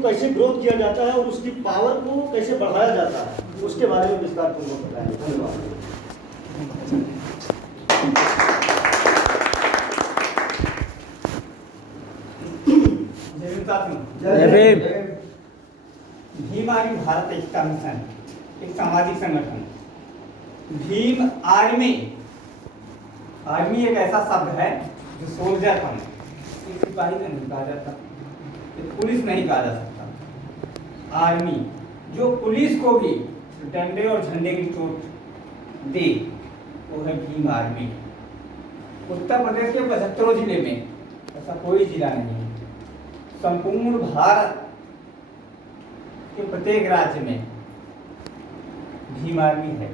को कैसे ग्रोथ किया जाता है और उसकी पावर को कैसे बढ़ाया जाता है, उसके बारे में विस्तार पूर्वक बताएंगे। धन्यवाद। जय भीम। भीम आर्मी भारत एकता मिशन एक सामाजिक संगठन। भीम आर्मी, आर्मी एक ऐसा शब्द है जो सोल्जर हम, सिपाही तो नहीं कहा जाता, पुलिस नहीं कहा जा सकता। आर्मी जो पुलिस को भी डंडे और झंडे की चोट दे, वो है भीम आर्मी। उत्तर प्रदेश के 75 जिले में ऐसा कोई जिला नहीं है। संपूर्ण भारत के प्रत्येक राज्य में भीम आर्मी है।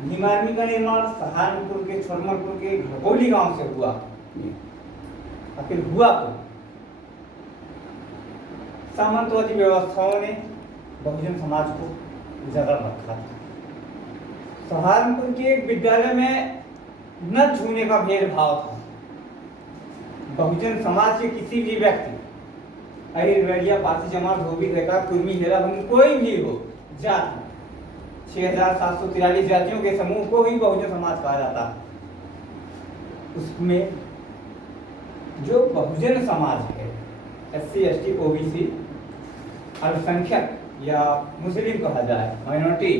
भीम आर्मी का निर्माण सहारनपुर के छोरमलपुर के घड़कोली गांव से हुआ। आखिर हुआ तो सामंतवादी व्यवस्थाओं ने बहुजन समाज को जगह रखा था। सहारनपुर के एक विद्यालय में न छूने का भेदभाव था। बहुजन समाज के किसी भी व्यक्ति, अरे रैया, पासी, जमात, धोबी, रेखा, कुर्मी, हेरा, कोई भी हो जाति, 6743 जातियों के समूह को ही बहुजन समाज कहा जाता। उसमें जो बहुजन समाज है, SC, ST, OBC, अल्पसंख्यक या मुस्लिम कहा जाए, माइनॉरिटी,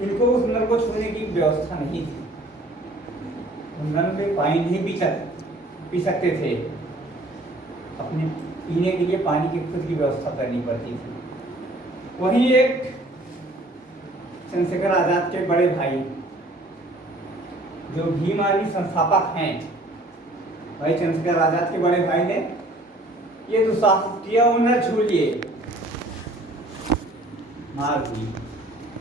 इनको उस नल को छूने की व्यवस्था नहीं थी। नल में पानी नहीं पी सकते थे। अपने पीने के लिए पानी की खुद की व्यवस्था करनी पड़ती थी। वहीं एक चंद्रशेखर आजाद के बड़े भाई जो भीम आर्मी संस्थापक हैं, भाई चंद्रशेखर आजाद के बड़े भाई ने ये दुस्साहस किया, उन्हें छू लिए, मार हुई।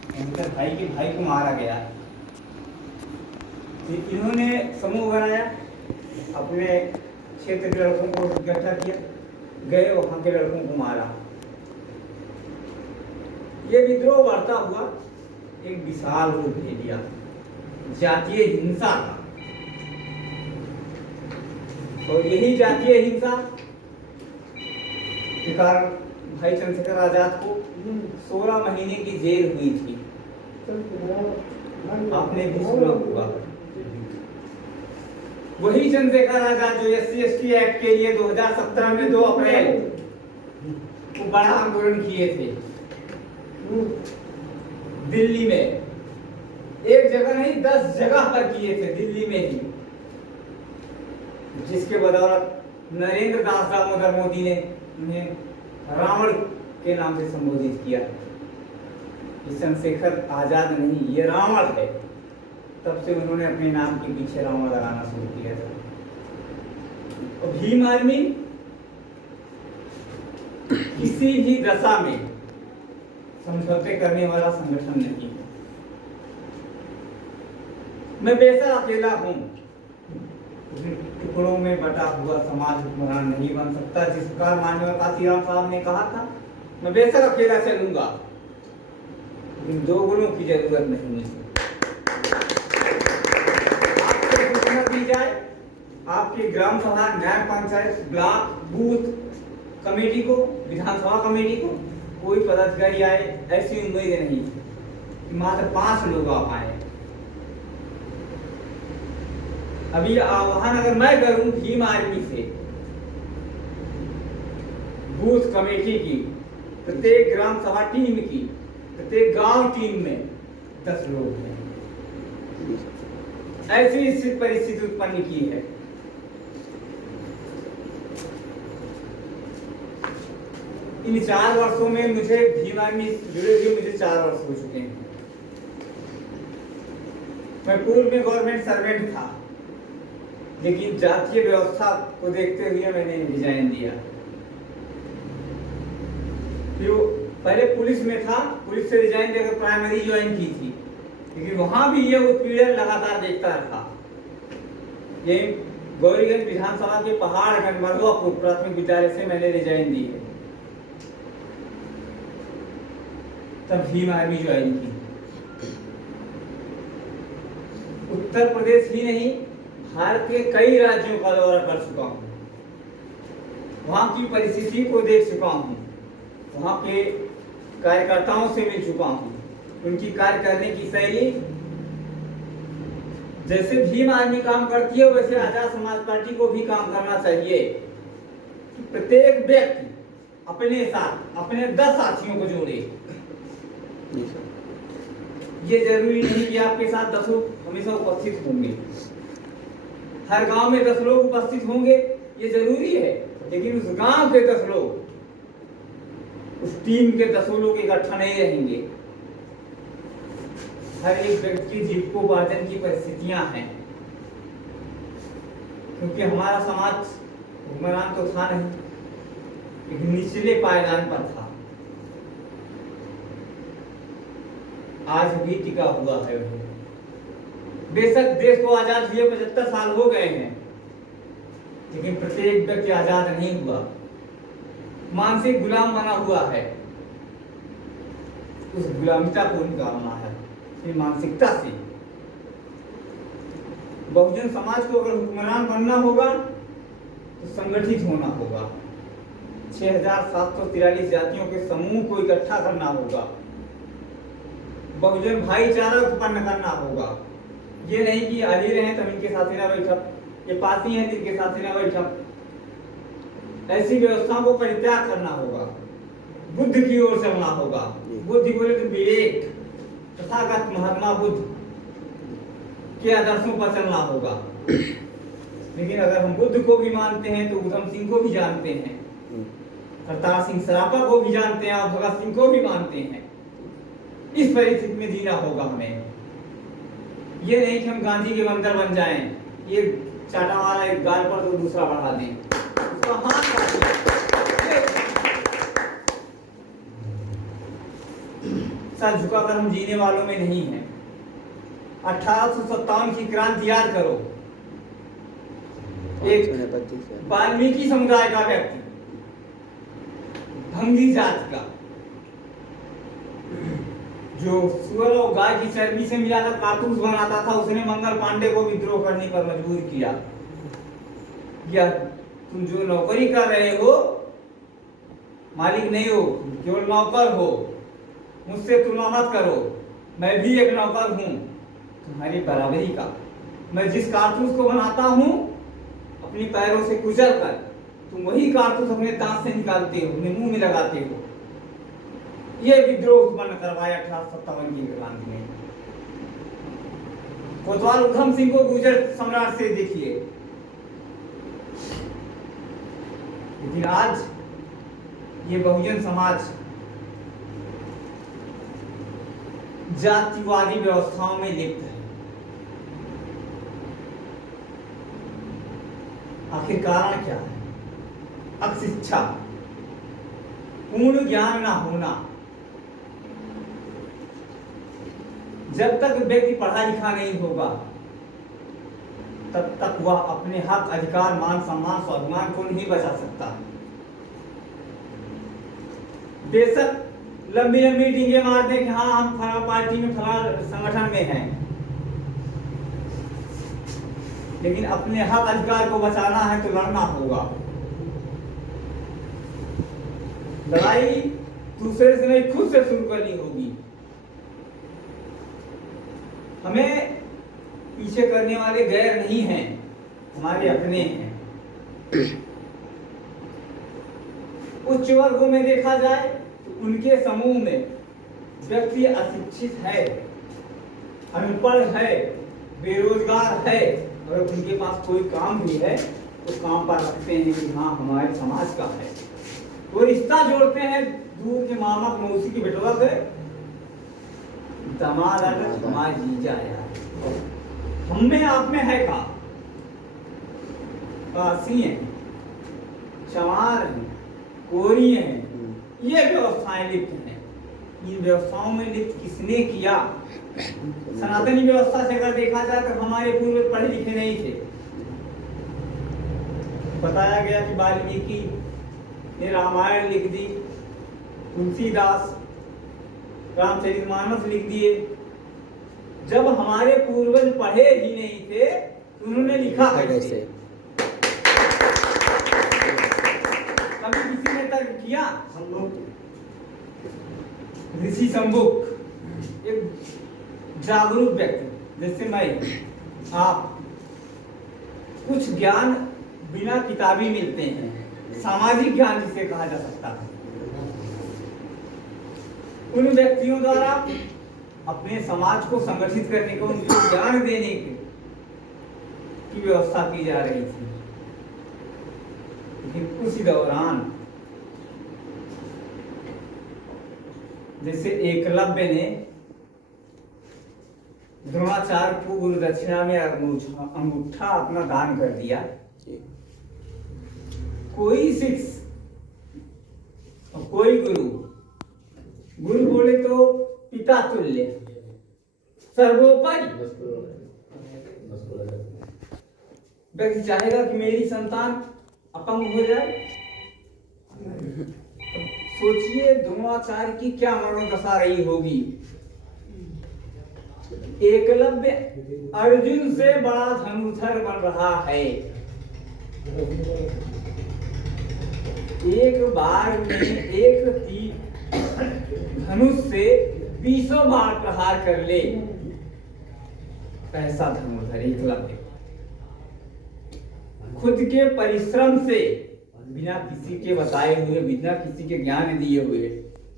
चंद्रशेखर भाई के भाई को मारा गया। इन्होंने समूह बनाया, अपने क्षेत्र के लड़कों को इकट्ठा किया, गए वहां के लड़कों को मारा। ये विद्रोह बढ़ता हुआ एक विशाल रूप ले लिया, जातीय हिंसा का। और यही जातीय हिंसा के कारण भाई चंद्रशेखर आजाद को 16 महीने की जेल हुई थी। आपने भी सुना होगा। वही चंद्रशेखर आजाद जो SC, ST एक्ट के लिए 2017 में 2 अप्रैल को बड़ा आंदोलन किए थे दिल्ली में। एक जगह नहीं, 10 जगह पर किए थे दिल्ली में ही, जिसके बदौलत नरेंद्र दास दामोदर मोदी ने उन्हें रावण के नाम से संबोधित किया। चंद्रशेखर आजाद नहीं, ये रावण है। तब से उन्होंने अपने नाम के पीछे रावण लगाना शुरू किया था। और भीम आर्मी किसी भी दशा में समझौते करने वाला संगठन नहीं है। मैं बेशक अकेला हूं, टुकड़ों में बटा हुआ समाज हुक्मरान नहीं बन सकता। जिस प्रकार माननीय काशीराम साहब ने कहा था, मैं बेशक अकेला चलूंगा, लेकिन 2 गुणों की जरूरत नहीं है। आपको सूचना दी जाए, आपके ग्राम सभा, न्याय पंचायत, ब्लॉक, बूथ कमेटी को, विधानसभा कमेटी को कोई पदाधिकारी आए, ऐसी उम्मीद नहीं थी। मात्र 5 लोग आ पाए। अभी आह्वान अगर मैं करूं भीम आर्मी से, बूथ कमेटी की, प्रत्येक ग्राम सभा टीम की, प्रत्येक गांव टीम में 10 लोग हैं। ऐसी परिस्थिति उत्पन्न की है। इन 4 वर्षों में मुझे भीम आर्मी जुड़े हुए मुझे 4 वर्ष हो चुके हैं। मैं पूर्व में गवर्नमेंट सर्वेंट था, लेकिन जातीय व्यवस्था को देखते हुए मैंने रिजाइन दिया। फिर पहले पुलिस में था, पुलिस से रिजाइन देकर प्राइमरी ज्वाइन की थी, लेकिन वहां भी ये उत्पीड़न लगातार देखता रहा। ये गौरीगंज विधानसभा के पहाड़गंज मरुआपुर प्राथमिक विद्यालय से मैंने रिजाइन दी है। तब भीम आर्मी ज्वाइन की। उत्तर प्रदेश ही नहीं, भारत के कई राज्यों का दौरा कर चुका हूं। वहाँ की परिस्थिति को देख चुका हूँ, वहाँ के कार्यकर्ताओं से मिल चुका हूँ, उनकी कार्य करने की शैली, जैसे भीम आर्मी काम करती है वैसे आजाद समाज पार्टी को भी काम करना चाहिए। प्रत्येक व्यक्ति अपने साथ अपने 10 साथियों को जोड़े। ये जरूरी नहीं कि आपके साथ 10 लोग हमेशा उपस्थित होंगे, हर गांव में 10 लोग उपस्थित होंगे ये जरूरी है, लेकिन उस गांव के 10 लोग, उस टीम के 10 लोग इकट्ठा नहीं रहेंगे। हर एक व्यक्ति की जीविकोपार्जन की परिस्थितियां हैं, क्योंकि हमारा समाज हुक्मरान तो था नहीं, लेकिन निचले पायदान पर था, आज भी टिका हुआ है। बेशक देश को आजाद हुए 75 साल हो गए हैं, लेकिन प्रत्येक व्यक्ति आजाद नहीं हुआ, मानसिक गुलाम बना हुआ है। उस गुलामिता को निकालना है मानसिकता से। बहुजन समाज को अगर हुक्मरान बनना होगा तो संगठित होना होगा, 6743 जातियों के समूह को इकट्ठा करना होगा, बहुजन भाईचारा उत्पन्न करना होगा। ये नहीं कि अलीर हैं तब इनके साथ ही ना बैठक, ये पासी हैं जिनके साथ ही ना बैठक। ऐसी व्यवस्था को परित्याग करना होगा, बुद्ध की ओर चलना होगा। बुद्धि बोले तो विवेक, तथागत महात्मा बुद्ध के आदर्शों पर चलना होगा। लेकिन अगर हम बुद्ध को भी मानते हैं तो उधम सिंह को भी जानते हैं, करतार सिंह सरापा को भी जानते हैं और भगत सिंह को भी मानते हैं। इस परिस्थिति में जीना होगा हमें। ये नहीं कि हम गांधी के बंदर बन जाएं, ये चाटा हमारा एक गाल पर तो दूसरा बढ़ा दें, उसका हाथ काट दें। सर झुकाकर हम जीने वालों में नहीं हैं। 1857 की क्रांति याद करो, एक वाल्मीकि समुदाय का व्यक्ति, भंगी जाति का, जो सुअर और गाय की चर्बी से मिलाकर कारतूस बनाता था, उसने मंगल पांडे को विद्रोह करने पर मजबूर किया। या तुम जो नौकरी कर रहे हो, मालिक नहीं हो, केवल नौकर हो, मुझसे तुलना मत करो, मैं भी एक नौकर हूं तुम्हारी बराबरी का। मैं जिस कारतूस को बनाता हूं अपनी पैरों से कुचल कर, तुम वही कारतूस अपने दांत से निकालते हो, अपने मुंह में लगाते हो। ये विद्रोह उत्पन्न करवाया 1857 की क्रांति में। कोतवाल उधम सिंह को गुर्जर सम्राट से देखिए। लेकिन आज ये बहुजन समाज जातिवादी व्यवस्थाओं में लिप्त है। आखिर कारण क्या है? अशिक्षा, पूर्ण ज्ञान ना होना। जब तक व्यक्ति पढ़ा लिखा नहीं होगा तब तक वह अपने हक, अधिकार, मान सम्मान, स्वाभिमान को नहीं बचा सकता। बेशक लंबी लंबी मीटिंगें मार दें कि हाँ हम फला पार्टी में, फला संगठन में हैं, लेकिन अपने हक अधिकार को बचाना है तो लड़ना होगा। लड़ाई दूसरे से नहीं, खुद से शुरू करनी होगी। हमें पीछे करने वाले गैर नहीं हैं, हमारे अपने हैं। उच्च वर्गों में देखा जाए तो उनके समूह में व्यक्ति अशिक्षित है, अनपढ़ है, बेरोजगार है, और उनके पास कोई काम भी है तो काम पर रखते हैं कि हाँ हमारे समाज का है। वो रिश्ता जोड़ते हैं दूर के मामा मौसी की बेटवा से, दामाद हमारे जीजा यार, हमें आप में है का कासी हैं, चमार हैं, कोरी हैं, ये व्यवस्थाएं लिप्त हैं। इन व्यवस्थाओं में लिप्त किसने किया? सनातनी व्यवस्था से अगर देखा जाए तो हमारे पूर्वज पढ़े लिखे नहीं थे। बताया गया कि वाल्मीकि ने रामायण लिख दी, तुलसीदास रामचरितमानस लिख दिए। जब हमारे पूर्वज पढ़े ही नहीं थे तो उन्होंने लिखा कैसे? तर्क किया। हम लोग ऋषि संबुक एक जागरूक व्यक्ति जैसे मैं, आप, कुछ ज्ञान बिना किताबी मिलते हैं, सामाजिक ज्ञान जिसे कहा जा सकता है, उन व्यक्तियों द्वारा अपने समाज को संगठित करने को, उनको ज्ञान देने की व्यवस्था की जा रही थी। लेकिन उसी दौरान जैसे एकलव्य ने द्रोणाचार्य को गुरु दक्षिणा में अंगूठा अपना दान कर दिया, कोई शिष्य और कोई गुरु, गुरु बोले तो पिता तुल्य, सर्वोपरि व्यक्ति चाहेगा कि मेरी संतान अपंग हो जाए। सोचिए द्रोणाचार्य की क्या मनोदशा रही होगी। एकलव्य अर्जुन से बड़ा धनुर्धर बन रहा है, एक बार में एक तीर धनुष से 20 बार प्रहार कर ले, ऐसा धनुर्धर एकलव्य खुद के परिश्रम से, बिना किसी के बताए हुए, बिना किसी के ज्ञान दिए हुए,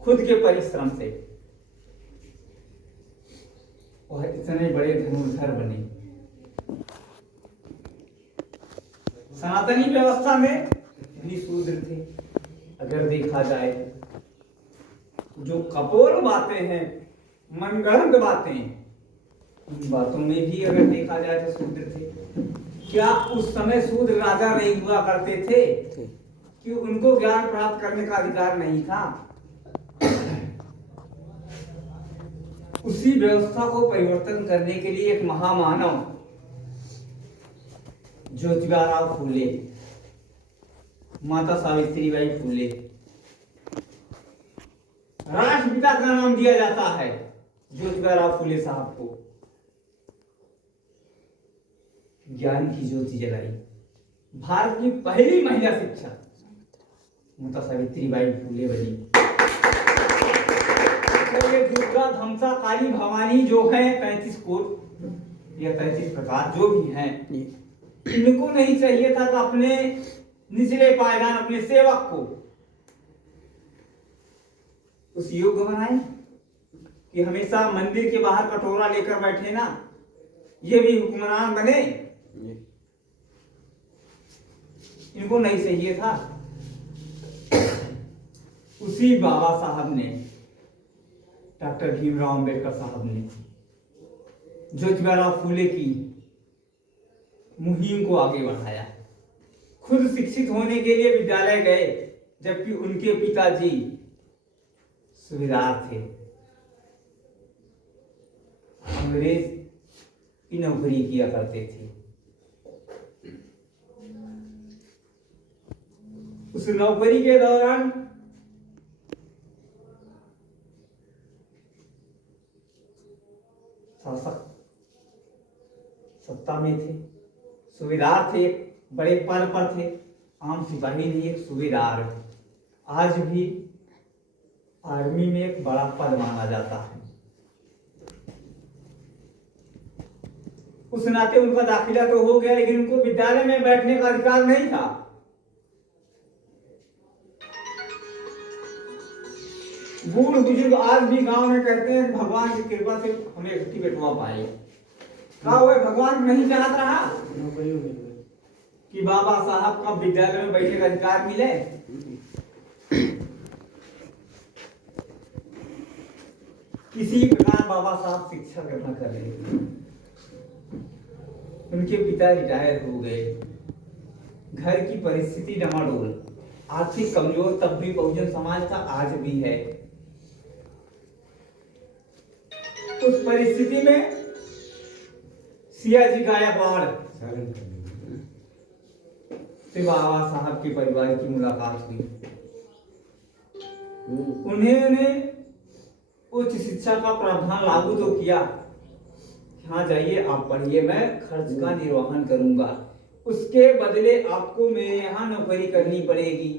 खुद के परिश्रम से वह इतने बड़े धनुर्धर बने। सनातनी व्यवस्था में भी शूद्र थे। अगर देखा जाए जो कपोल बातें हैं, मनगढ़ंत बातें, इन बातों में भी अगर देखा जाए तो शूद्र थे। क्या उस समय शूद्र राजा नहीं हुआ करते थे कि उनको ज्ञान प्राप्त करने का अधिकार नहीं था? उसी व्यवस्था को परिवर्तन करने के लिए एक महामानव ज्योतिबा फूले, माता सावित्रीबाई फूले, राष्ट्रपिता का नाम दिया जाता है ज्योतिबा फूले साहब को, ज्ञान की ज्योति जलाई। भारत की पहली महिला शिक्षक माता सावित्रीबाई फूले बनी। तो ये दुर्गा, धमसा, काली, भवानी जो है 35 कोट या 33 प्रकार जो भी हैं, इनको नहीं चाहिए था कि अपने निचले पायदान, अपने सेवक को उस योग्य बनाए कि हमेशा मंदिर के बाहर कटोरा लेकर बैठे ना, ये भी हुक्मरान बने। इनको नहीं चाहिए था। उसी बाबा साहब ने, डॉक्टर भीमराव अंबेडकर साहब ने ज्योतिबा फूले की मुहिम को आगे बढ़ाया। खुद शिक्षित होने के लिए विद्यालय गए, जबकि उनके पिताजी सूबेदार थे, अंग्रेज की नौकरी किया करते थे। उस नौकरी के दौरान शासक सत्ता में थे, सूबेदार थे, बड़े पद पर थे, आम सिपाही नहीं, एक सूबेदार। आज भी आर्मी में एक बड़ा पद माना जाता है। उस नाते उनका दाखिला तो हो गया, लेकिन उनको विद्यालय में बैठने का अधिकार नहीं था। बूढ़ बुजुर्ग आज भी गांव में कहते हैं भगवान की कृपा से हमें घट्टी बैठवा पाए। कहा हुआ भगवान नहीं चाहत रहा कि बाबा साहब का विद्यालय में बैठने का अधिकार मिले। किसी प्रकार बाबा साहब शिक्षा ग्रहण कर रहे थे। उनके पिता रिटायर हो गए, घर की परिस्थिति डमाडोल, आर्थिक कमजोर तब भी बहुजन समाज था, आज भी है। उस परिस्थिति में सियाजी गायकवाड़ से बाबा साहब के परिवार की मुलाकात हुई। उन्होंने उच्च शिक्षा का प्रावधान लागू तो किया, हाँ जाइए आप पढ़िए, मैं खर्च का निर्वहन करूंगा, उसके बदले आपको मेरे यहाँ नौकरी करनी पड़ेगी।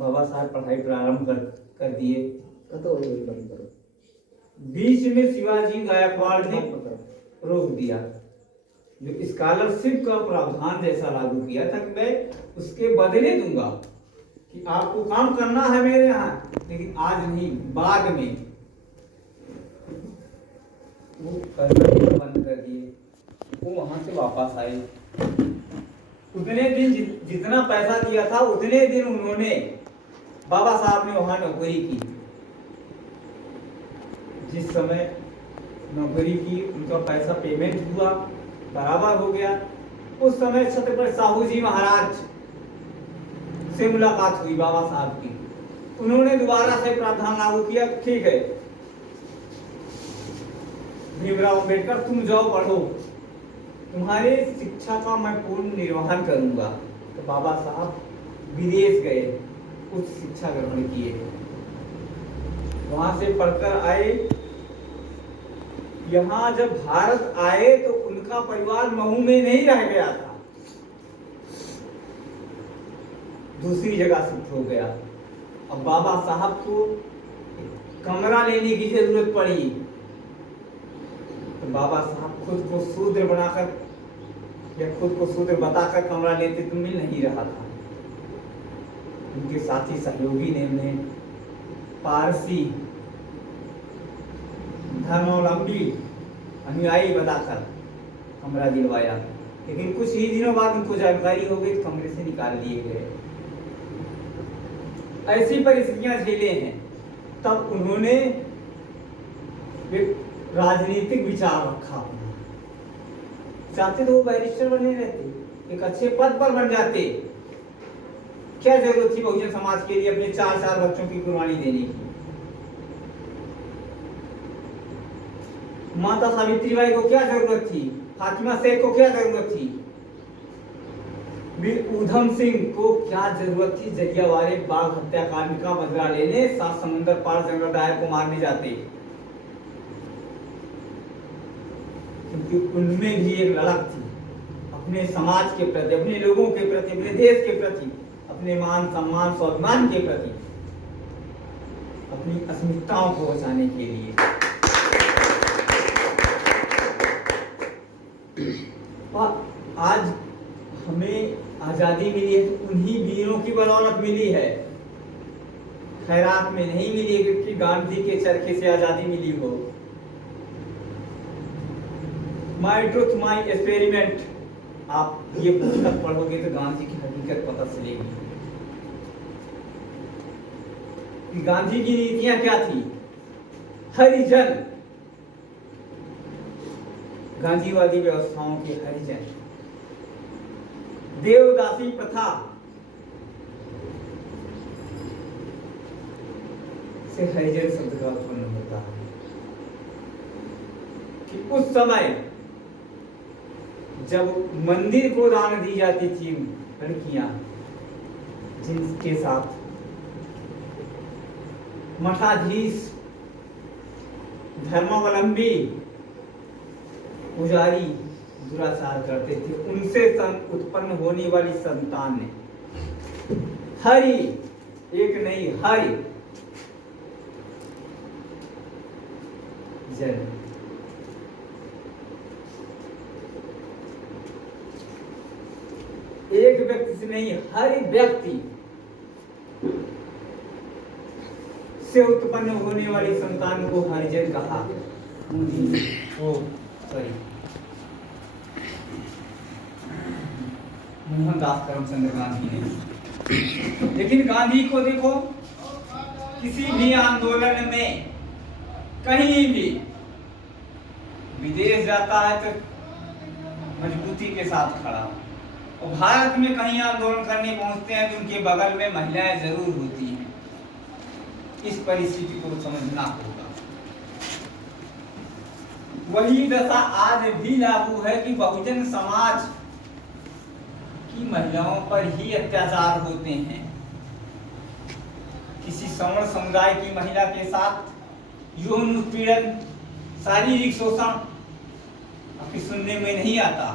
बाबा साहब पढ़ाई प्रारंभ कर दिए। तो वही बंद करो। बीच में शिवाजी गायकवाड़ ने रोक दिया, जो स्कॉलरशिप का प्रावधान जैसा लागू किया था कि मैं उसके बदले दूंगा, कि आपको काम करना है मेरे यहाँ, लेकिन आज नहीं बाद में, वो करना बंद कर दिए। वो वहां से वापस आए। उतने दिन जितना पैसा दिया था उतने दिन उन्होंने, बाबा साहब ने वहां नौकरी की। जिस समय नौकरी की उनका पैसा पेमेंट हुआ, बराबर हो गया, उस समय छत्रपति साहू जी महाराज से मुलाकात हुई बाबा साहब की। उन्होंने दोबारा से प्रावधान लागू किया, ठीक है भीमराव अंबेडकर तुम जाओ पढ़ो, तुम्हारे शिक्षा का मैं पूर्ण निर्वहन करूंगा। तो बाबा साहब विदेश गए, उच्च शिक्षा ग्रहण किए, वहां से पढ़कर आए। यहाँ जब भारत आए तो उनका परिवार महू में नहीं रह गया था, दूसरी जगह शिफ्ट हो गया। अब बाबा साहब को कमरा लेने की जरूरत पड़ी, तो बाबा साहब खुद को शूद्र बनाकर या खुद को शूद्र बताकर कमरा लेते तो मिल नहीं रहा था। उनके साथी सहयोगी ने उन्हें पारसी धर्मावलंबी अनुयायी बताकर कमरा दिलवाया, लेकिन कुछ ही दिनों बाद उनको जानकारी हो गई, कमरे से निकाल दिए गए। ऐसी परिस्थितियां झेले हैं। तब उन्होंने एक राजनीतिक विचार रखा, चाहते तो वो बैरिस्टर बने रहते, एक अच्छे पद पर बन जाते। क्या जरूरत थी बहुजन समाज के लिए अपने 4 बच्चों की कुर्बानी देने की? माता सावित्रीबाई को क्या जरूरत थी? फातिमा शेख को क्या जरूरत थी? वीर ऊधम सिंह को क्या जरूरत थी जलियांवाले बाग हत्याकांड का बदला लेने, 7 समुंदर पार जंगल दायर को मारने जाते? क्योंकि उनमें भी एक ललक थी अपने समाज के प्रति, अपने लोगों के प्रति, अपने देश के प्रति, अपने मान सम्मान स्वाभिमान के प्रति, अपनी अस्मिताओं को बचाने के लिए। और आज हमें आजादी मिली है तो उन्हीं वीरों की बदौलत मिली है, खैरात में नहीं मिली है क्योंकि गांधी के चरखे से आजादी मिली हो। माई ट्रूथ माई एक्सपेरिमेंट, आप ये पुस्तक पढ़ोगे तो गांधी की हकीकत पता चलेगी कि गांधी की नीतियां क्या थी। हरिजन, गांधीवादी व्यवस्थाओं के हरिजन, देवदासी प्रथा से हरिजन शब्द का उत्पन्न होता है कि उस समय जब मंदिर को दान दी जाती थी लड़कियां, जिनके साथ मठाधीश धर्मावलंबी पुजारी दुराचार करते थे, उनसे उत्पन्न होने वाली संतान ने हरि, एक नहीं हरि जन, एक व्यक्ति से नहीं हर व्यक्ति से उत्पन्न होने वाली संतान को हरिजन कहा। सॉरी, मोहनदास करमचंद गांधी ने। लेकिन गांधी को देखो, किसी भी आंदोलन में कहीं भी विदेश जाता है तो मजबूती के साथ खड़ा, और भारत में कहीं आंदोलन करने पहुंचते हैं तो उनके बगल में महिलाएं जरूर होती हैं। इस परिस्थिति को समझना होगा। वही दशा आज भी लागू है कि बहुजन समाज की महिलाओं पर ही अत्याचार होते हैं। किसी सवर्ण समुदाय की महिला के साथ यौन उत्पीड़न, शारीरिक शोषण आपके सुनने में नहीं आता।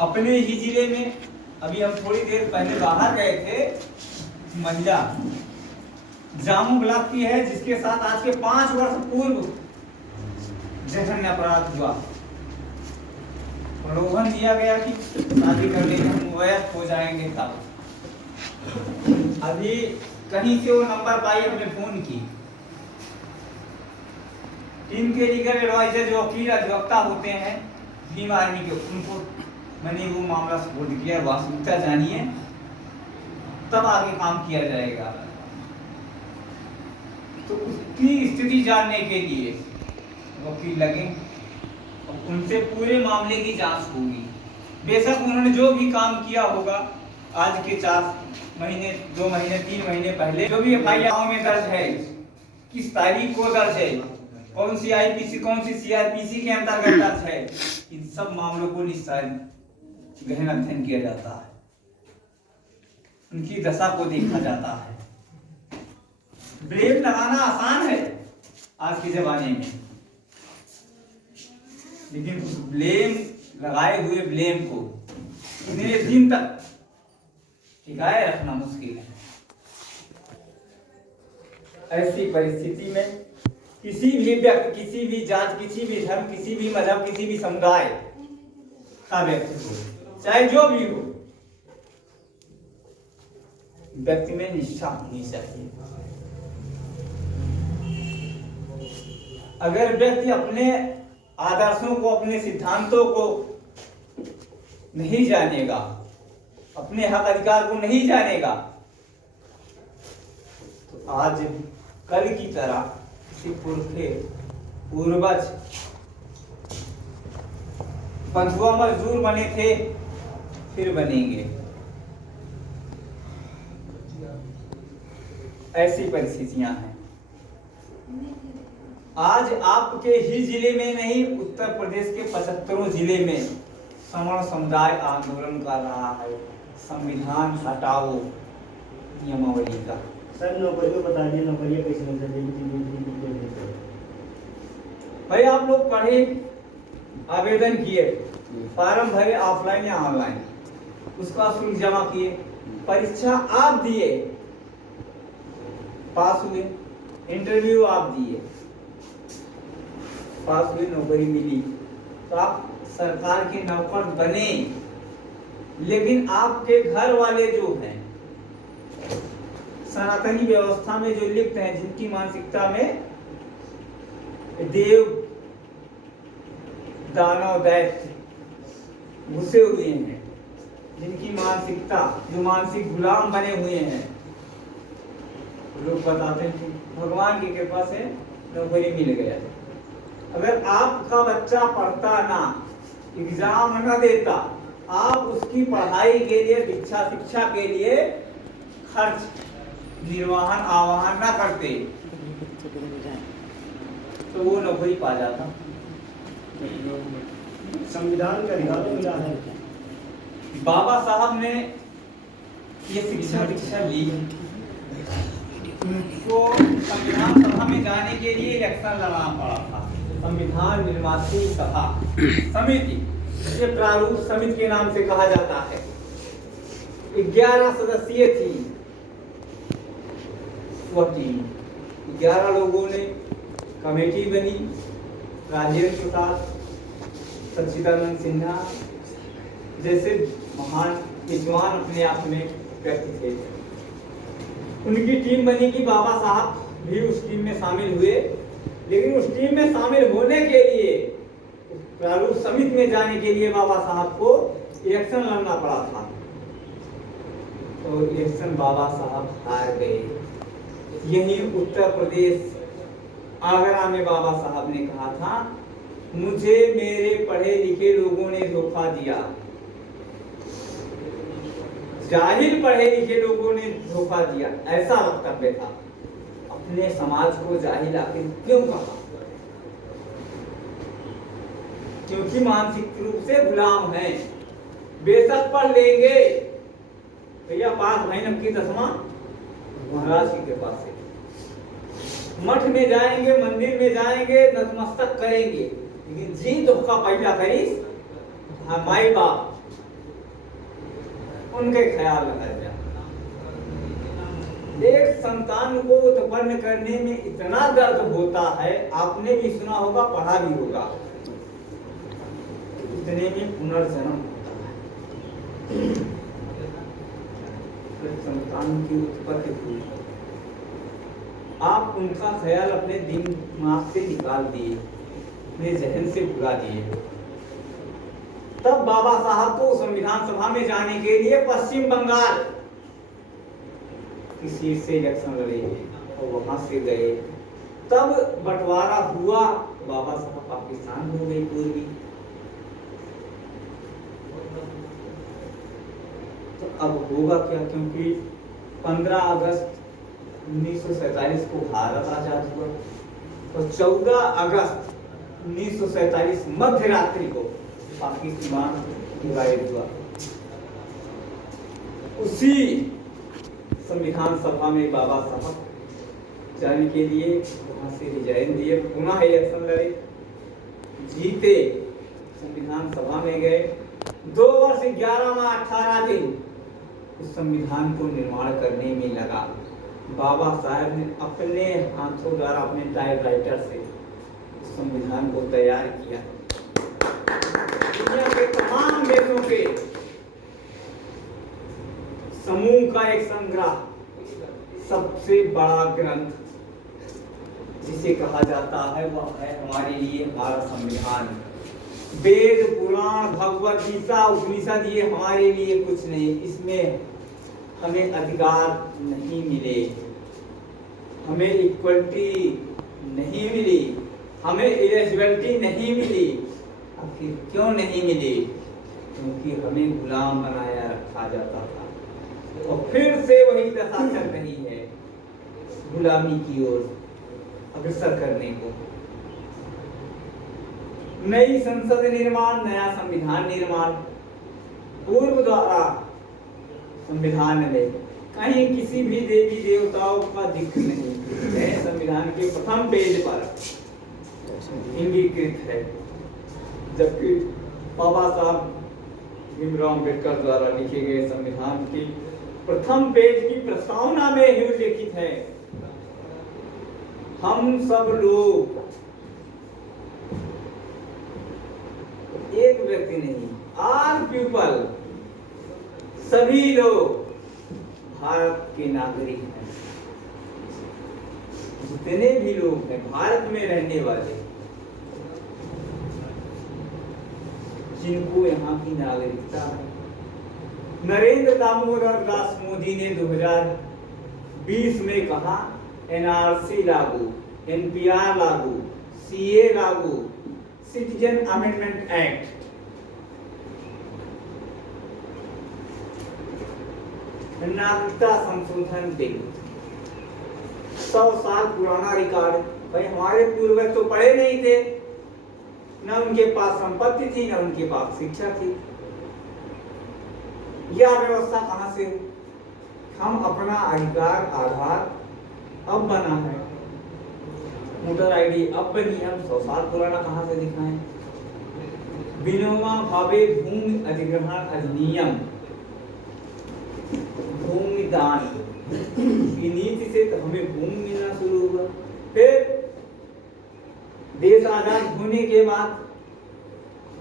अपने ही जिले में अभी हम थोड़ी देर पहले बाहर गए थे, महिला जामू ब्लॉक की है, जिसके साथ आज के 5 वर्ष पूर्व जघन्य अपराध हुआ। प्रलोभन दिया गया कि शादी कर लेंगे, हम वयस्क हो जाएंगे तब। अभी कहीं से वो नंबर पाई, हमने फोन की। टीम के लीगल एडवाइजर जो वकील अधिवक्ता होते हैं भीम आर्मी के, उनको मैंने वो मामला सुपुर्द किया, वास्तविकता जानिए तब आगे काम किया जाएगा। तो उसकी स्थिति जानने के लिए वकील लगे और उनसे पूरे मामले की जांच होगी। बेशक उन्होंने जो भी काम किया होगा आज के 4 महीने 2 महीने 3 महीने पहले जो भी एफआईआर में दर्ज है, किस तारीख को दर्ज है, कौन सी आईपीसी कौन सी सीआरपीसी के अंतर्गत दर्ज है, इन सब मामलों को निश्चय गहन अध्ययन किया जाता है, उनकी दशा को देखा जाता है। ब्लेम लगाना आसान है आज के जमाने में, लेकिन उस ब्लेम लगाए हुए ब्लेम को इतने दिन तक टिकाए रखना मुश्किल है। ऐसी परिस्थिति में किसी भी व्यक्ति, किसी भी जात, किसी भी धर्म, किसी भी मजहब, किसी भी समुदाय का व्यक्ति हो, चाहे जो भी हो, व्यक्ति में निष्ठा होनी चाहिए। अगर व्यक्ति अपने आदर्शों को, अपने सिद्धांतों को नहीं जानेगा, अपने हक अधिकार को नहीं जानेगा, तो आज कल की तरह किसी पुरखे पूर्वज बंधुआ मजदूर बने थे, फिर बनेंगे। ऐसी परिस्थितियां हैं। आज आपके ही जिले में नहीं, उत्तर प्रदेश के 75 जिले में समण समुदाय आंदोलन कर रहा है, संविधान हटाओ नियमावली का। सर नौकरियों बता दिए, नौकरियां कैसे मिल सकती? भाई आप लोग पढ़े, आवेदन किए, फॉर्म भरे ऑफलाइन या ऑनलाइन, उसका शुल्क जमा किए, परीक्षा आप दिए, पास हुए, इंटरव्यू आप दिए, पास हुए, नौकरी मिली, तो आप सरकार के नौकर बने। लेकिन आपके घर वाले जो हैं, सनातनी व्यवस्था में जो लिप्त हैं, जिनकी मानसिकता में देव दानव दैत्य घुसे हुए हैं, जिनकी मानसिकता, जो मानसिक गुलाम बने हुए हैं, लोग बताते हैं कि भगवान की कृपा से नौकरी मिल गया। अगर आपका बच्चा पढ़ता ना, एग्जाम न देता, आप उसकी पढ़ाई के लिए, शिक्षा के लिए खर्च, निर्वाहन, आवाहन ना करते, तो वो नौकरी पा जाता। संविधान का अधिकार मिला है। बाबा साहब ने ये शिक्षा ली, तो संविधान सभा में जाने के लिए इलेक्शन लड़ना पड़ा था। संविधान निर्मात्री सभा समिति, ये प्रारूप समिति के नाम से कहा जाता है, 11 सदस्यीय थी वह टीम। 11 लोगों ने कमेटी बनी, राजेंद्र प्रसाद, सच्चिदानंद सिन्हा जैसे महान विद्वान अपने आप में व्यक्ति थे। उनकी टीम बनी कि बाबा साहब भी उस टीम में शामिल हुए, लेकिन उस टीम में शामिल होने के लिए, प्रारूप समिति में जाने के लिए बाबा साहब को इलेक्शन लड़ना पड़ा था। तो इलेक्शन बाबा साहब हार गए। यही उत्तर प्रदेश आगरा में बाबा साहब ने कहा था, मुझे मेरे पढ़े लिखे लोगों ने धोखा दिया, जाहिल पढ़े लिखे लोगों ने धोखा दिया, ऐसा वक्तव्य था। अपने समाज को जाहिल आखिर क्यों कहा? क्योंकि मानसिक रूप से गुलाम हैं। बेशक पढ़ लेंगे, भैया पास महीनम की 10वां महाराज की कृपा से, मठ में जाएंगे, मंदिर में जाएंगे, नतमस्तक करेंगे, लेकिन जी धोखा पैदा करीस माई बाप उनके ख्याल रखा जाए। एक संतान को उत्पन्न करने में इतना दर्द होता है, आपने भी सुना होगा, पढ़ा भी होगा, इतने में पुनर्जन्म होता है। संतान की उत्पत्ति हुई, आप उनका ख्याल अपने दिमाग से निकाल दिए, अपने जहन से भुला दिए। तब बाबा साहब को संविधान सभा में जाने के लिए पश्चिम बंगाल की सीट से इलेक्शन लड़े और वहां से गए। तब बंटवारा हुआ, बाबा साहब पाकिस्तान हो गए पूर्वी। तो अब होगा क्या, क्योंकि 15 अगस्त 1947 को भारत आजाद हुआ और 14 अगस्त 1947 मध्य रात्रि को पाकिस्तान डिवाइड हुआ। उसी संविधान सभा में बाबा साहब जाने के लिए वहां से रिजाइन दिए, पुनः इलेक्शन लड़े, जीते, संविधान सभा में गए। 2 वर्ष 11 माह 18 दिन उस संविधान को निर्माण करने में लगा। बाबा साहब ने अपने हाथों द्वारा, अपने टाइपराइटर से संविधान को तैयार किया। दुनिया के तमाम देशों के समूह का एक संग्रह, सबसे बड़ा ग्रंथ जिसे कहा जाता है वह है हमारे लिए हमारा संविधान। वेद, पुराण, भगवत गीता, उपनिषद ये हमारे लिए कुछ नहीं। इसमें हमें अधिकार नहीं मिले, हमें इक्वलिटी नहीं मिली, हमें एलिजिबिलिटी नहीं मिली। आखिर क्यों नहीं मिली? क्योंकि हमें गुलाम बनाया रखा जाता था और फिर से वही दशा चल रही है, गुलामी की ओर अग्रसर करने को। नई संसद निर्माण, नया संविधान निर्माण, पूर्व द्वारा संविधान में कहीं किसी भी देवी देवताओं का जिक्र नहीं है। संविधान के प्रथम पेज पर इंगीकृत है, जबकि बाबा साहब भीमराव अम्बेडकर द्वारा लिखे गए संविधान की प्रथम पेज की प्रस्तावना में ही उल्लेखित है, हम सब लोग, एक व्यक्ति नहीं, ऑल पीपल, सभी लोग भारत के नागरिक हैं। जितने भी लोग हैं भारत में रहने वाले, जिनको यहाँ की नागरिकता है। नरेंद्र दामोदर दास मोदी ने 2020 में कहा एनआरसी लागू, एनपीआर लागू, सीए लागू, सिटीजन अमेंडमेंट एक्ट। नागरिकता संशोधन बिल 100 साल पुराना रिकॉर्ड। भाई हमारे पूर्वज तो पढ़े नहीं थे, न उनके पास संपत्ति थी, न उनके पास शिक्षा थी। यह व्यवस्था कहां से? हम अपना अधिकार आधार अब बना है, वोटर आईडी अब बनी, हम 100 साल पुराना कहां से दिखाएं? विनोबा भावे भूमि अधिग्रहण अधिनियम, भूमि दान की नीति से तो हमें भूमि मिलना शुरू हुआ। फिर देश आजाद होने के बाद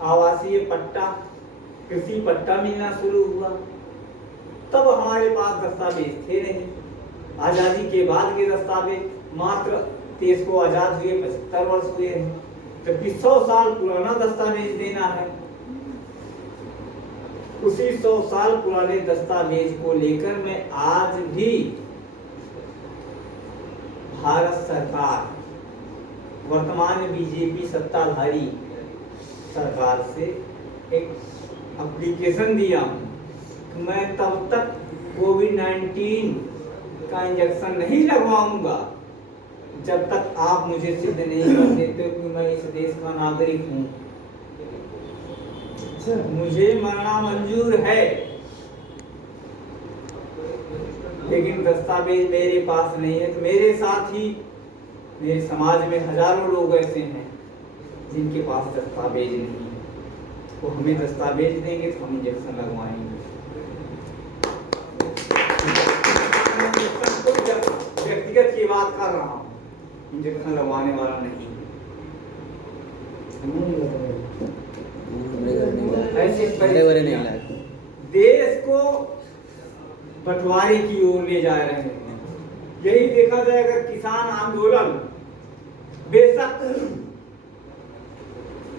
आवासीय पट्टा, कृषि पट्टा मिलना शुरू हुआ। तब हमारे पास दस्तावेज थे नहीं। आजादी के बाद के दस्तावेज, मात्र देश को आजाद हुए 75 वर्ष हुए हैं, जबकि 100 साल पुराना दस्तावेज देना है। उसी 100 साल पुराने दस्तावेज को लेकर मैं आज भी भारत सरकार, वर्तमान बीजेपी सत्ताधारी सरकार से एक एप्लीकेशन दिया कि मैं तब तक कोविड-19 का इंजेक्शन नहीं लगवाऊंगा जब तक आप मुझे सिद्ध नहीं कर देते कि मैं इस देश का नागरिक हूं। मुझे मरना मंजूर है, लेकिन दस्तावेज मेरे पास नहीं है। तो मेरे साथ ही मेरे समाज में हजारों लोग ऐसे हैं जिनके पास दस्तावेज नहीं है। वो हमें दस्तावेज देंगे तो हम इंजेक्शन लगवाएंगे। की बात कर रहा हूँ, इंजेक्शन लगवाने वाला नहीं। ऐसे परिस्थितियां देश को बंटवारे की ओर ले जा रहे हैं। यही देखा जाए अगर किसान आंदोलन बेशक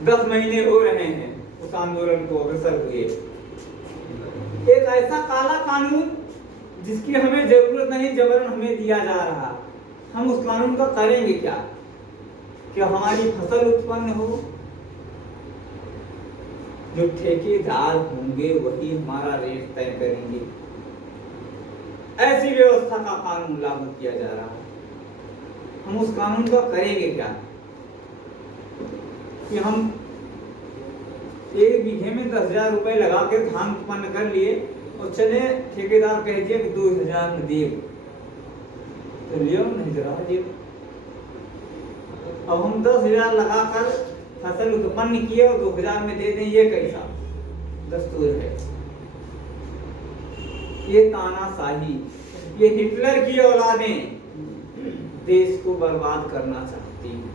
10 महीने हो रहे हैं उस आंदोलन को अग्रसर हुए, एक ऐसा काला कानून जिसकी हमें जरूरत नहीं जबरन हमें दिया जा रहा, हम उस कानून का करेंगे क्या? क्या हमारी फसल उत्पन्न हो? जो ठेकेदार होंगे वही हमारा रेट तय करेंगे। ऐसी व्यवस्था का कानून लागू किया जा रहा है, हम उस कानून का करेंगे क्या? कि हम 1 बीघे में 10,000 रुपए लगा के धान उत्पन्न कर लिए और चले ठेकेदार कह दिया कि 2,000 में दे, तो लियो नहीं जरा दे। अब हम 10,000 लगाकर फसल उत्पन्न किए और 2,000 में दे दें, ये कैसा दस्तूर है? ये तानाशाही, ये हिटलर की औलादें देश को बर्बाद करना चाहती हैं।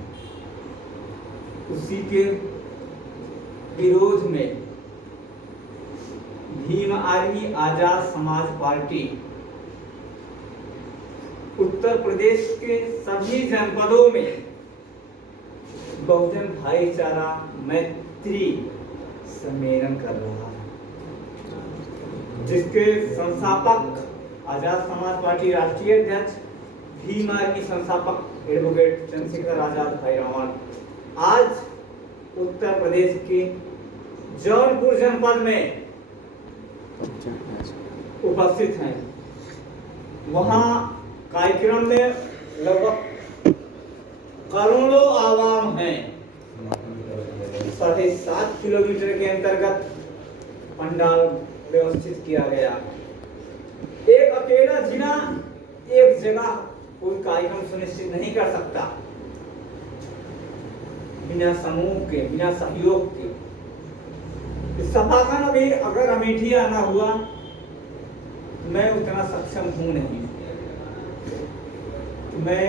उसी के विरोध में भीम आर्मी आजाद समाज पार्टी उत्तर प्रदेश के सभी जनपदों में बहुजन भाईचारा मैत्री सम्मेलन कर रहा है, जिसके संस्थापक आजाद समाज पार्टी राष्ट्रीय अध्यक्ष भीम आर्मी संस्थापक एडवोकेट चंद्रशेखर आजाद भाई रावण आज उत्तर प्रदेश के जौनपुर जनपद में उपस्थित हैं। वहां कार्यक्रम में लगभग करोड़ों आवाम हैं। 7.5 किलोमीटर के अंतर्गत पंडाल व्यवस्थित किया गया। एक अकेला जिला एक जगह कोई कार्यक्रम सुनिश्चित नहीं कर सकता बिना समूह के, बिना सहयोग के। सफाकन अभी अगर अमेठी आना हुआ, मैं उतना सक्षम हूं नहीं, मैं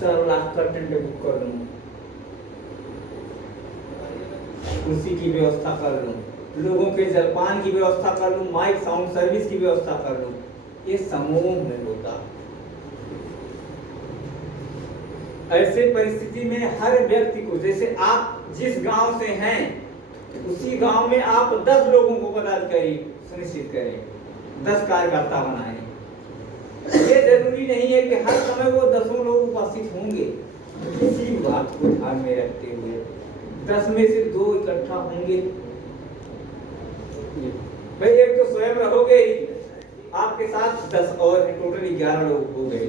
4 लाख का टेंट बुक कर लूं, कुर्सी की व्यवस्था कर लूं, लोगों के जलपान की व्यवस्था कर लूं, माइक साउंड सर्विस की व्यवस्था कर लूं। ये समूह में होता। ऐसे परिस्थिति में हर व्यक्ति को, जैसे आप जिस गांव से हैं उसी गांव में आप 10 लोगों को पदाधिकारी सुनिश्चित करें, 10 कार्यकर्ता बनाएं। ये जरूरी नहीं है कि हर समय वो 10 लोग उपस्थित होंगे। इसी बात को ध्यान में रखते हुए 10 में से 2 इकट्ठा होंगे। भाई एक तो स्वयं रहोगे ही, आपके साथ 10 और टोटल 11 लोग हो गए।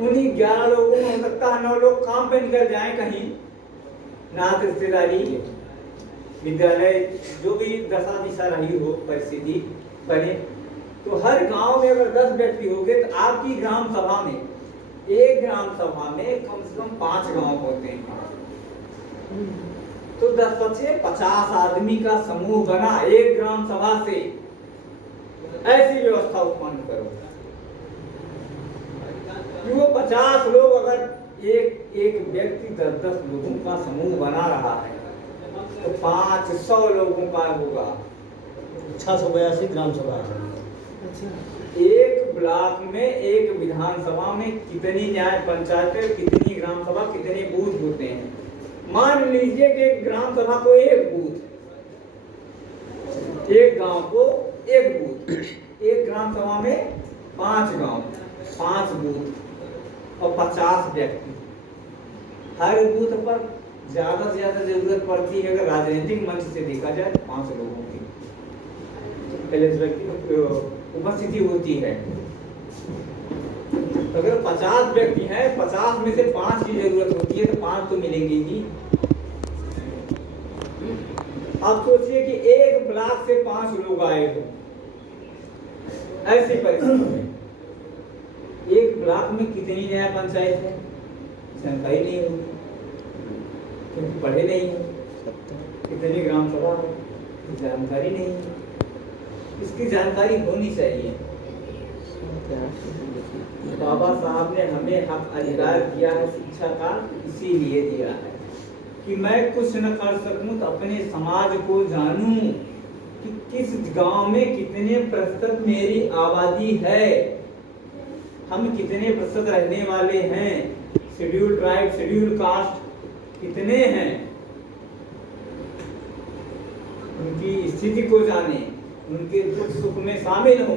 उन्हीं 11 लोगों में हो सकता है 9 लोग काम पे निकल जाएं कहीं, नात रिश्तेदारी, विद्यालय, जो भी दशा दिशा रही हो परिस्थिति बने, तो हर गांव में अगर 10 व्यक्ति हो गए तो आपकी ग्राम सभा में, एक ग्राम सभा में कम से कम 5 गांव होते हैं, तो 10 से 50 आदमी का समूह बना एक ग्राम सभा से। ऐसी व्यवस्था उत्पन्न करो कि वो 50 लोग, अगर एक व्यक्ति 10 लोगों का समूह बना रहा है तो 500 लोगों का होगा। 682 ग्राम सभा। एक ब्लॉक में, एक विधानसभा में कितनी न्याय पंचायत, कितनी ग्राम सभा, कितने बूथ होते हैं? मान लीजिए कि एक ग्राम सभा को एक बूथ, एक गांव को एक बूथ, एक ग्राम सभा में 5 गांव, 5 बूथ और 50 व्यक्ति। हर बूथ पर ज्यादा से ज्यादा जरूरत पड़ती है, अगर राजनीतिक मंच से देखा जाए, 5 लोगों की उपस्थिति होती है। तो अगर 50 व्यक्ति हैं, 50 में से 5 की जरूरत होती है, तो 5 तो मिलेंगे ही। आप सोचिए कि एक ब्लॉक से 5 लोग आए हो, ऐसी परिस्थिति में एक ब्लॉक में कितनी न्याय पंचायत है जानकारी नहीं होगी, क्योंकि पढ़े नहीं हो। कितनी ग्राम सभा है जानकारी नहीं है, इसकी जानकारी होनी चाहिए। बाबा साहब ने हमें हक अधिकार दिया है शिक्षा का, इसीलिए दिया है कि मैं कुछ न कर सकूं तो अपने समाज को जानूं कि किस गांव में कितने प्रतिशत मेरी आबादी है, हम कितने प्रतिशत रहने वाले हैं, शेड्यूल ट्राइब शेड्यूल कास्ट कितने हैं, उनकी स्थिति को जाने, उनके दुख सुख में शामिल हो।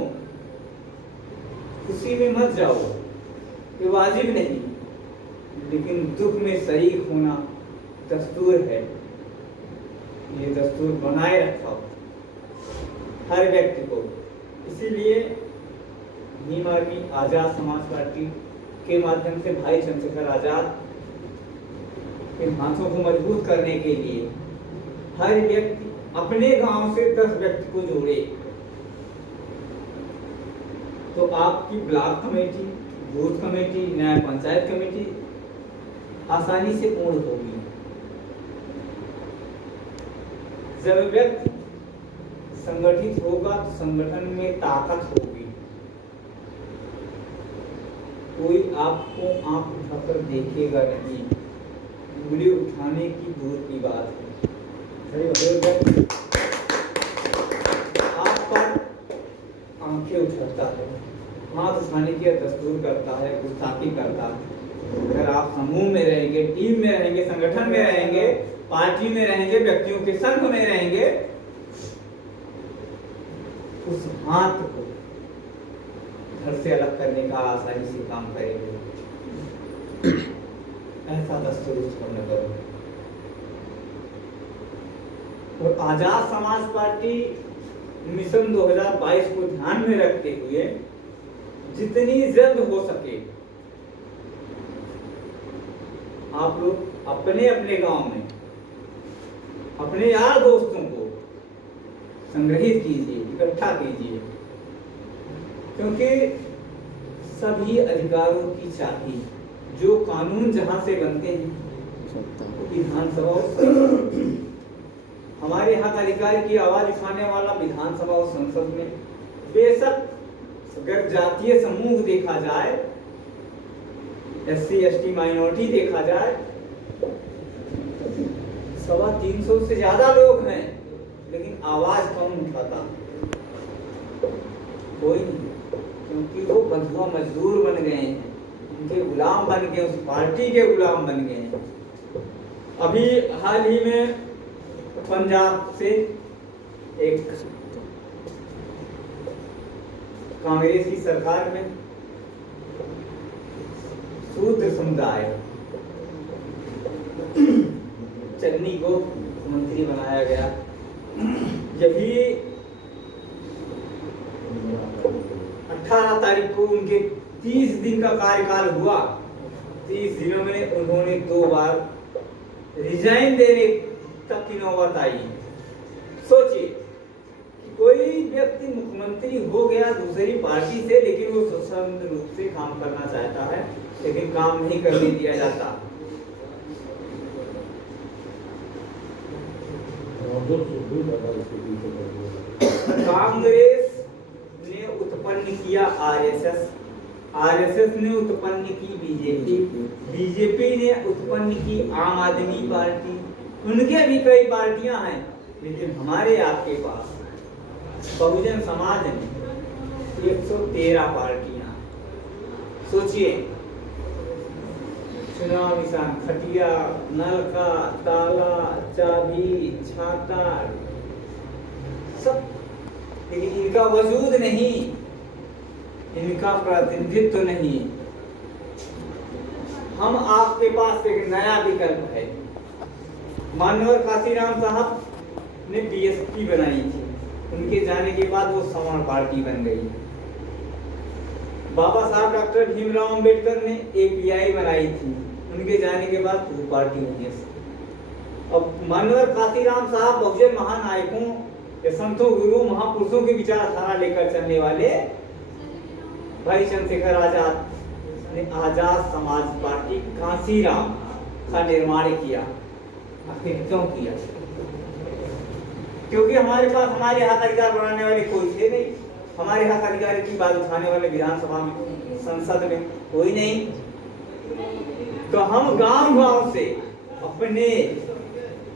खुशी में मत जाओ, ये वाजिब नहीं, लेकिन दुख में शरीक होना दस्तूर है, ये दस्तूर बनाए रखा हर व्यक्ति को। इसीलिए भीम आर्मी आजाद समाज पार्टी के माध्यम से भाई चंद्रशेखर आजाद के हाथों को मजबूत करने के लिए हर व्यक्ति अपने गांव से 10 व्यक्ति को जोड़े, तो आपकी ब्लॉक कमेटी, बूथ कमेटी, न्याय पंचायत कमेटी आसानी से पूर्ण होगी। जब व्यक्ति संगठित होगा तो संगठन में ताकत होगी, कोई आपको आंख उठाकर देखेगा नहीं, उंगली उठाने की दूर की बात है। आप पर आंखें उठाता है, हाथ उठाने की दस्तूर करता है, गुस्ताखी करता है। अगर आप समूह में रहेंगे, टीम में रहेंगे, संगठन में रहेंगे, पार्टी में रहेंगे, व्यक्तियों के संघ में रहेंगे, उस हाथ को घर से अलग करने का आसानी से काम करेंगे। ऐसा दस्तूर उत्पन्न करो। और आजाद समाज पार्टी मिशन 2022 को ध्यान में रखते हुए जितनी जल्द हो सके आप लोग अपने अपने गांव में अपने यार दोस्तों को संग्रहित कीजिए, इकट्ठा कीजिए, क्योंकि सभी अधिकारों की चाबी, जो कानून जहां से बनते हैं विधानसभा और हमारे हक अधिकार की आवाज उठाने वाला विधानसभा और संसद में। बेशक अगर जातीय समूह देखा जाए, SC ST माइनॉरिटी देखा जाए, 350 से ज्यादा लोग हैं, लेकिन आवाज कौन उठाता? कोई नहीं, क्योंकि वो बंधुआ मजदूर बन गए हैं, उनके गुलाम बन गए, उस पार्टी के गुलाम बन गए हैं। अभी हाल ही में पंजाब से एक कांग्रेस की सरकार में शूद्र समुदाय चन्नी को मंत्री बनाया गया। जब भी 18 तारीख को उनके 30 दिन का कार्यकाल हुआ, 30 दिनों में उन्होंने 2 बार रिजाइन देने तक की नौबत आई। सोचिए कि कोई व्यक्ति मुख्यमंत्री हो गया दूसरी पार्टी से, लेकिन वो स्वतंत्र रूप से काम करना चाहता है, लेकिन काम नहीं करने दिया जाता। कांग्रेस ने उत्पन्न किया RSS, RSS ने उत्पन्न की बीजेपी, बीजेपी ने उत्पन्न की आम आदमी पार्टी, उनके भी कई पार्टियां हैं, लेकिन हमारे आपके पास बहुजन समाज में 113 पार्टियां। सोचिए, चुनाव निशान खटिया, नलका, ताला, चाबी, छाता, सब, लेकिन इनका वजूद नहीं, इनका प्रतिनिधित्व नहीं। हम आपके पास एक नया विकल्प है। माननीय काशीराम साहब ने BSP बनाई थी, उनके जाने के बाद वो सवर्ण पार्टी बन गई। बाबा साहब डॉक्टर भीमराव अंबेडकर ने API बनाई थी, उनके जाने के बाद वो पार्टी बनी। अब माननीय काशीराम साहब बहुजन महानायकों या संतों, गुरुओं, महापुरुषों की विचारधारा लेकर चलने वाले भाई चंद्रशेखर आजाद ने आजाद समाज पार्टी काशीराम का निर्माण किया। आखिर क्यों किया? क्योंकि हमारे पास हमारे हक अधिकार बनाने वाले कोई थे नहीं। हमारे हक अधिकार की बात उठाने वाले विधानसभा में, संसद में कोई नहीं। तो हम गांव से, अपने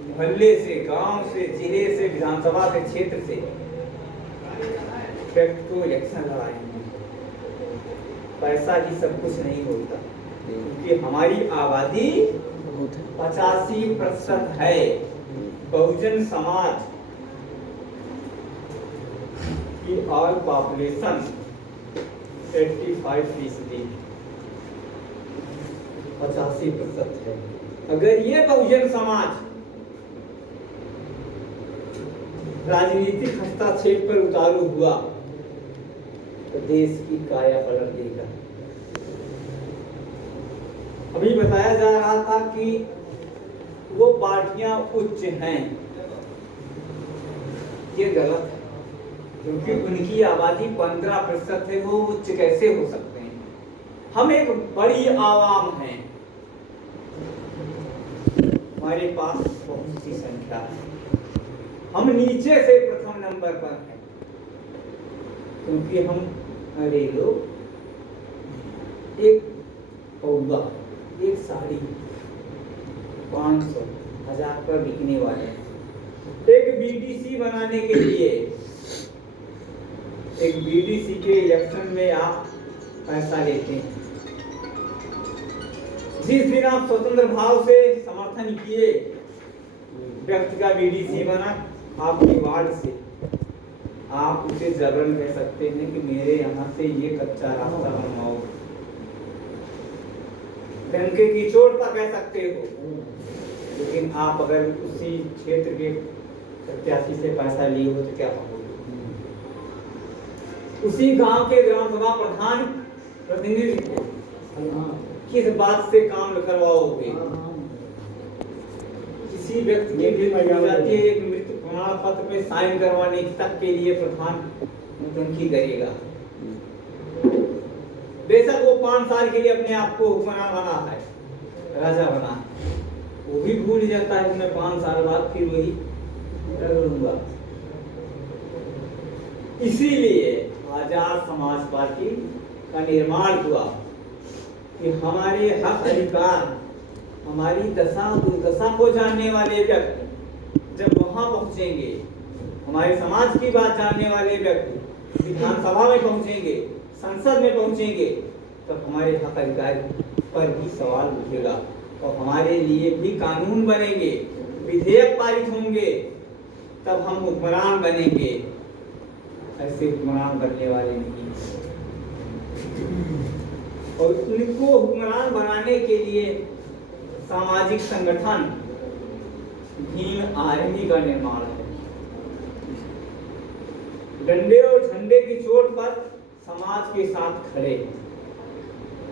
मोहल्ले से, गांव से, जिले से, विधानसभा से, क्षेत्र से व्यक्ति को इलेक्शन लड़ाएंगे। पैसा ही सब कुछ नहीं होता, क्योंकि हमारी आबादी 85% है। बहुजन समाज की ऑल पॉपुलेशन 85% 85% है। अगर ये बहुजन समाज राजनीतिक हस्तक्षेप पर उतारू हुआ तो देश की काया पलट देगा। अभी बताया जा रहा था कि वो पार्टियां उच्च हैं, ये गलत है, क्योंकि उनकी आबादी 15% है, वो उच्च कैसे हो सकते हैं? हम एक बड़ी आवाम हैं, हमारे पास बहुत सी संख्या है, हम नीचे से प्रथम नंबर पर हैं, क्योंकि हम अरे लोग एक पौधा, एक साड़ी 500 1000 पर बिकने वाले हैं। एक बीडीसी बनाने के लिए, एक बीडीसी के इलेक्शन में आप पैसा लेते हैं। जिस दिन आप स्वतंत्र भाव से समर्थन किए, व्यक्ति का बीडीसी बना आपके वार्ड से, आप उसे जबरन कह सकते हैं कि मेरे यहाँ से ये कच्चा रास्ता बनवाओ, डंके की चोट पर कह सकते हो। लेकिन आप अगर उसी क्षेत्र के प्रत्याशी से पैसा लिए हो तो क्या होगा? उसी गांव के ग्राम सभा प्रधान प्रतिनिधि को किस बात से काम करवाओगे? किसी व्यक्ति की मृत्यु हो जाती है, एक मृत्यु प्रमाण पत्र पे साइन करवाने तक के लिए प्रधान नौटंकी करेगा। बेशक वो 5 साल के लिए अपने आप को हुक्मरान बना है, राजा बना है, वो भी भूल जाता है कि मैं 5 साल बाद फिर वही कर लूंगा। इसीलिए आजाद समाज पार्टी का निर्माण हुआ कि हमारे हक अधिकार, हमारी दशा दुर्दशा को जानने वाले व्यक्ति जब वहां पहुंचेंगे, हमारे समाज की बात जानने वाले व्यक्ति विधानसभा में पहुंचेंगे, संसद में पहुंचेंगे, तब हमारे हक अधिकार पर भी सवाल उठेगा और हमारे लिए भी कानून बनेंगे, विधेयक पारित होंगे, तब हम हुक्मरान बनेंगे। ऐसे हुक्मरान बनने वाले नहीं। और उनको हुक्मरान बनाने के लिए सामाजिक संगठन भीम आर्मी का निर्माण है। डंडे और झंडे की चोट पर समाज के साथ खड़े,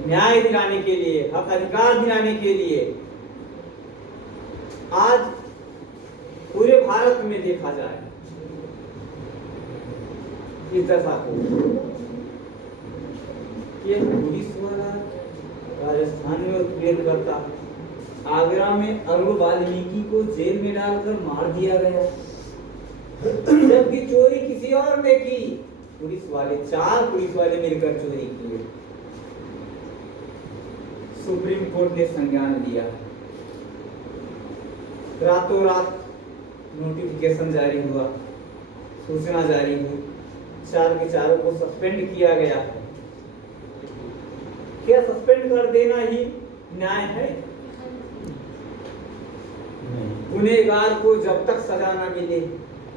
न्याय दिलाने के लिए, हक अधिकार दिलाने के लिए। आज पूरे भारत में देखा जाए इस दशा को, ये पुलिस वाला राजस्थान में उत्पीड़न करता, आगरा में अरुण वाल्मीकि को जेल में डालकर मार दिया गया, जबकि चोरी किसी और ने की। पुलिस वाले, 4 पुलिस वाले मिलकर चोरी किए। सुप्रीम कोर्ट ने संज्ञान लिया, रातों रात नोटिफिकेशन जारी हुआ, सूचना जारी हुई, 4 के 4 को सस्पेंड किया गया। क्या सस्पेंड कर देना ही न्याय है? गुनहगार को जब तक सजा न मिले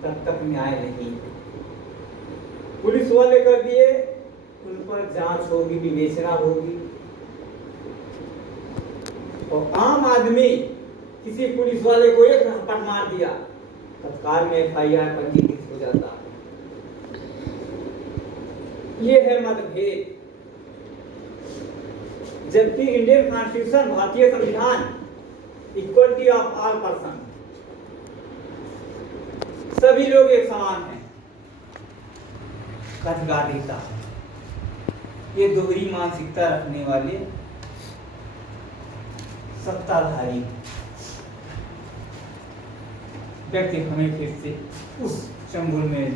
तब तक न्याय नहीं। पुलिस वाले कर दिए, उन पर जांच होगी, विवेचना होगी। और आम आदमी किसी पुलिस वाले को एक थप्पड़ मार दिया, तत्काल में FIR पंजीकृत हो जाता है। ये है मतभेद। जबकि इंडियन कॉन्स्टिट्यूशन, भारतीय संविधान, इक्वलिटी ऑफ ऑल पर्सन, सभी लोग एक समान हैं, अधिकार देता है। ये दोहरी मानसिकता रखने वाले सत्ताधारी व्यक्ति हमें फिर से उस चंगुल में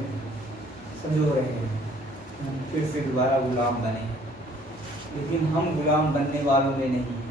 संजो रहे हैं। हम फिर से दोबारा गुलाम बने, लेकिन हम गुलाम बनने वालों में नहीं हैं।